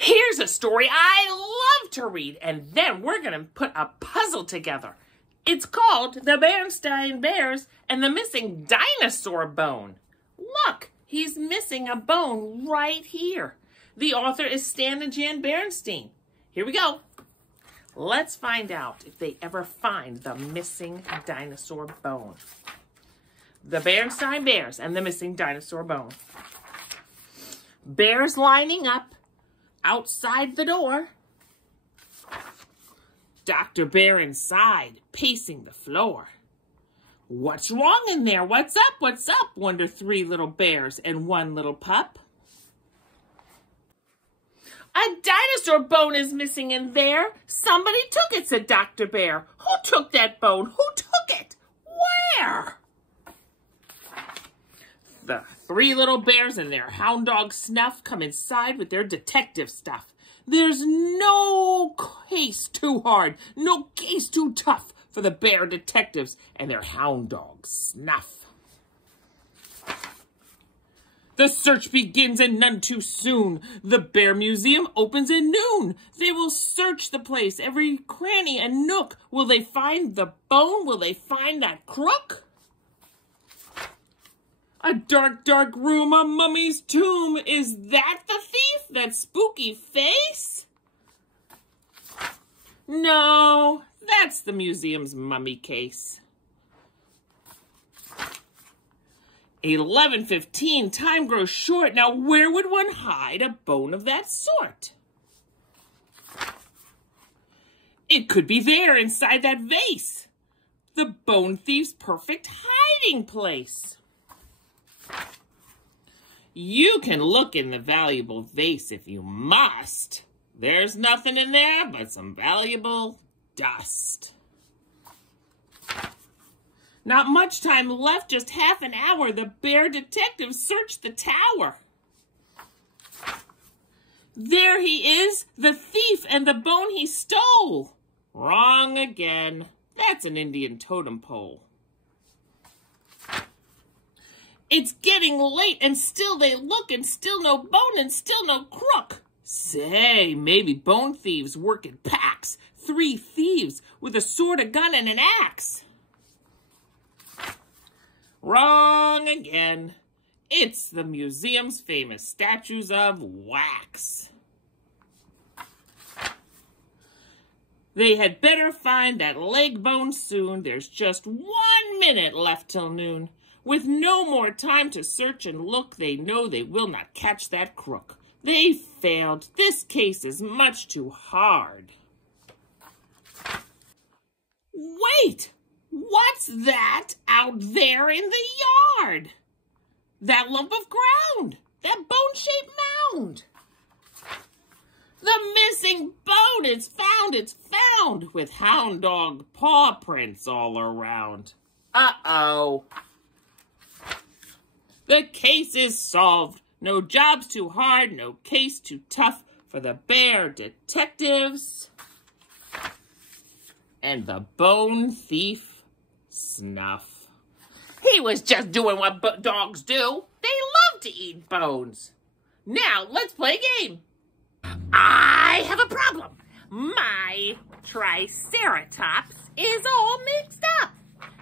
Here's a story I love to read, and then we're going to put a puzzle together. It's called The Berenstain Bears and the Missing Dinosaur Bone. Look, he's missing a bone right here. The author is Stan and Jan Berenstain. Here we go. Let's find out if they ever find the missing dinosaur bone. The Berenstain Bears and the Missing Dinosaur Bone. Bears lining up outside the door. Dr. Bear inside, pacing the floor. What's wrong in there? What's up? What's up? Wonder 3 little bears and 1 little pup. A dinosaur bone is missing in there. Somebody took it, said Dr. Bear. Who took that bone? Who took it? Where? The 3 little bears and their hound dog Snuff come inside with their detective stuff. There's no case too hard, no case too tough for the bear detectives and their hound dog Snuff. The search begins and none too soon. The Bear Museum opens at noon. They will search the place, every cranny and nook. Will they find the bone? Will they find that crook? A dark, dark room, a mummy's tomb. Is that the thief? That spooky face? No, that's the museum's mummy case. 11:15, time grows short. Now where would one hide a bone of that sort? It could be there inside that vase. The bone thief's perfect hiding place. You can look in the valuable vase if you must. There's nothing in there but some valuable dust. Not much time left, just half an hour. The bear detectives search the tower. There he is, the thief and the bone he stole. Wrong again. That's an Indian totem pole. It's getting late, and still they look, and still no bone, and still no crook. Say, maybe bone thieves work in packs. 3 thieves with a sword, a gun, and an axe. Wrong again. It's the museum's famous statues of wax. They had better find that leg bone soon. There's just 1 minute left till noon. With no more time to search and look, they know they will not catch that crook. They failed. This case is much too hard. Wait! What's that out there in the yard? That lump of ground, that bone-shaped mound. The missing bone is found, it's found, with hound dog paw prints all around. Uh-oh. The case is solved. No job's too hard, no case too tough for the bear detectives and the bone thief Snuff. He was just doing what dogs do. They love to eat bones. Now, let's play a game. I have a problem. My Triceratops is all mixed up.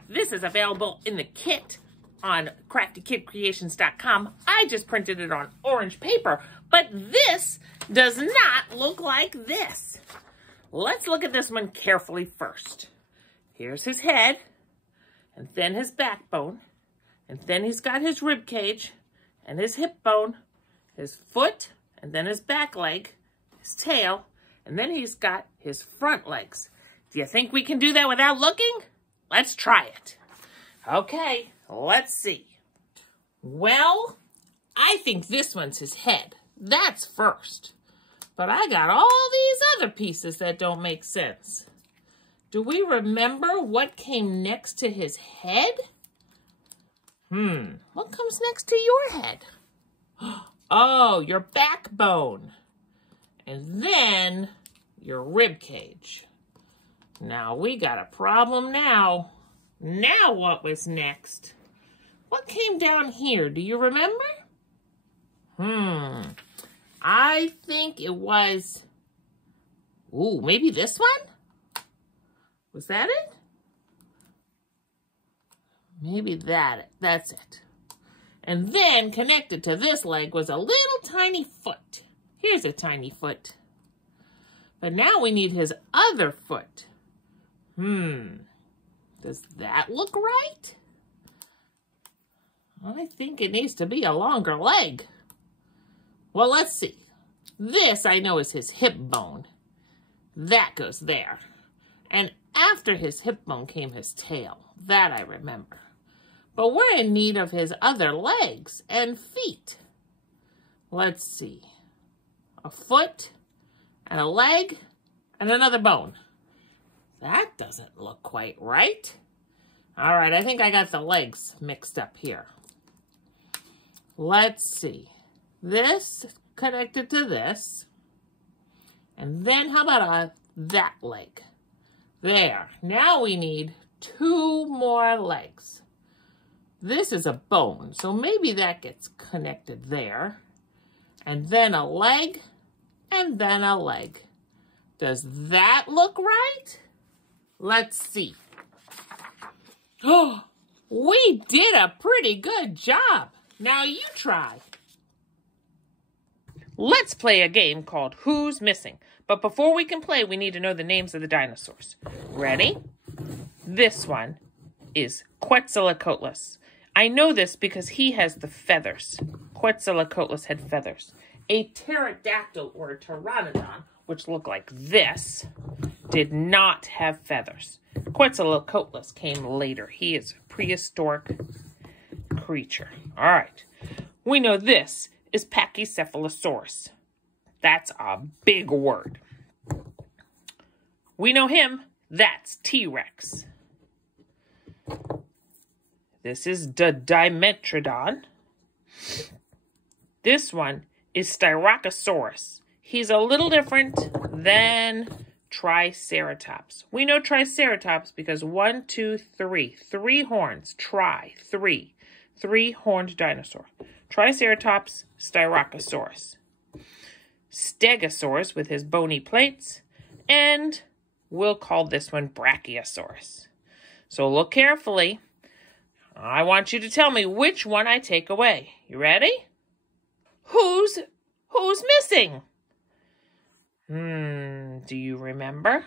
This is available in the kit on CraftyKidCreations.com. I just printed it on orange paper, but this does not look like this. Let's look at this one carefully first. Here's his head, and then his backbone, and then he's got his rib cage, and his hip bone, his foot, and then his back leg, his tail, and then he's got his front legs. Do you think we can do that without looking? Let's try it. Okay, let's see. Well, I think this one's his head. That's first. But I got all these other pieces that don't make sense. Do we remember what came next to his head? What comes next to your head? Oh, your backbone. And then your rib cage. Now we got a problem now. Now what was next? What came down here? Do you remember? I think it was, ooh, maybe this one? Was that it? Maybe that's it. And then connected to this leg was a little tiny foot. Here's a tiny foot. But now we need his other foot. Does that look right? I think it needs to be a longer leg. Well, let's see. This I know is his hip bone. That goes there. And after his hip bone came his tail. That I remember. But we're in need of his other legs and feet. Let's see. A foot and a leg and another bone. That doesn't look quite right. All right, I think I got the legs mixed up here. Let's see. This connected to this. And then how about that leg? There. Now we need 2 more legs. This is a bone, so maybe that gets connected there. And then a leg, and then a leg. Does that look right? Let's see. Oh, we did a pretty good job. Now you try. Let's play a game called Who's Missing? But before we can play, we need to know the names of the dinosaurs. Ready? This one is Quetzalcoatlus. I know this because he has the feathers. Quetzalcoatlus had feathers. A pterodactyl or a pteranodon, which look like this, did not have feathers. Quetzalcoatlus came later. He is a prehistoric creature. All right. We know this is Pachycephalosaurus. That's a big word. We know him. That's T-Rex. This is the Dimetrodon. This one is Styracosaurus. He's a little different than Triceratops. We know Triceratops because 1, 2, 3. 3 horns. Three. 3-horned dinosaur. Triceratops, Styracosaurus. Stegosaurus with his bony plates. And we'll call this one Brachiosaurus. So look carefully. I want you to tell me which one I take away. You ready? Who's missing? Do you remember?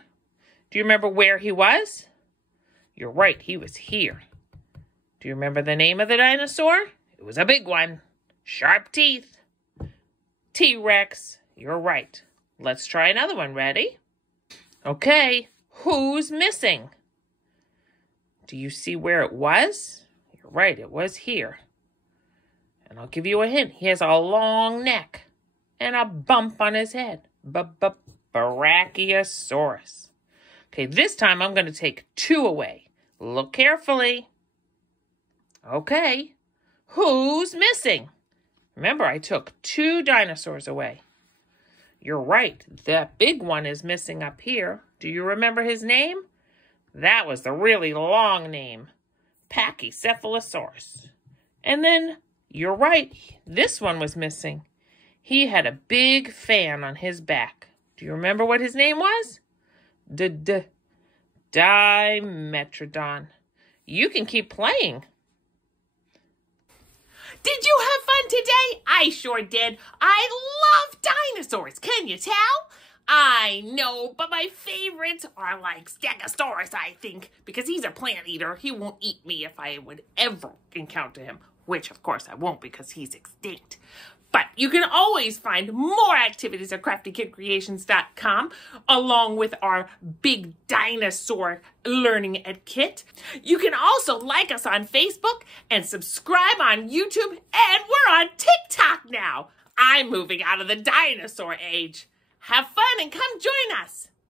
Do you remember where he was? You're right, he was here. Do you remember the name of the dinosaur? It was a big one. Sharp teeth. T-Rex. You're right. Let's try another one. Ready? Okay. Who's missing? Do you see where it was? You're right, it was here. And I'll give you a hint. He has a long neck and a bump on his head. Brachiosaurus. Okay, this time I'm going to take 2 away. Look carefully. Okay. Who's missing? Remember, I took 2 dinosaurs away. You're right. The big one is missing up here. Do you remember his name? That was the really long name. Pachycephalosaurus. And then, you're right, this one was missing. He had a big fan on his back. Do you remember what his name was? Dimetrodon. You can keep playing. Did you have fun today? I sure did. I love dinosaurs. Can you tell? I know, but my favorites are like Stegosaurus, I think, because he's a plant eater. He won't eat me if I would ever encounter him, which of course I won't because he's extinct. But you can always find more activities at CraftyKidCreations.com along with our Big Dinosaur Learning Kit. You can also like us on Facebook and subscribe on YouTube, and we're on TikTok now. I'm moving out of the dinosaur age. Have fun and come join us.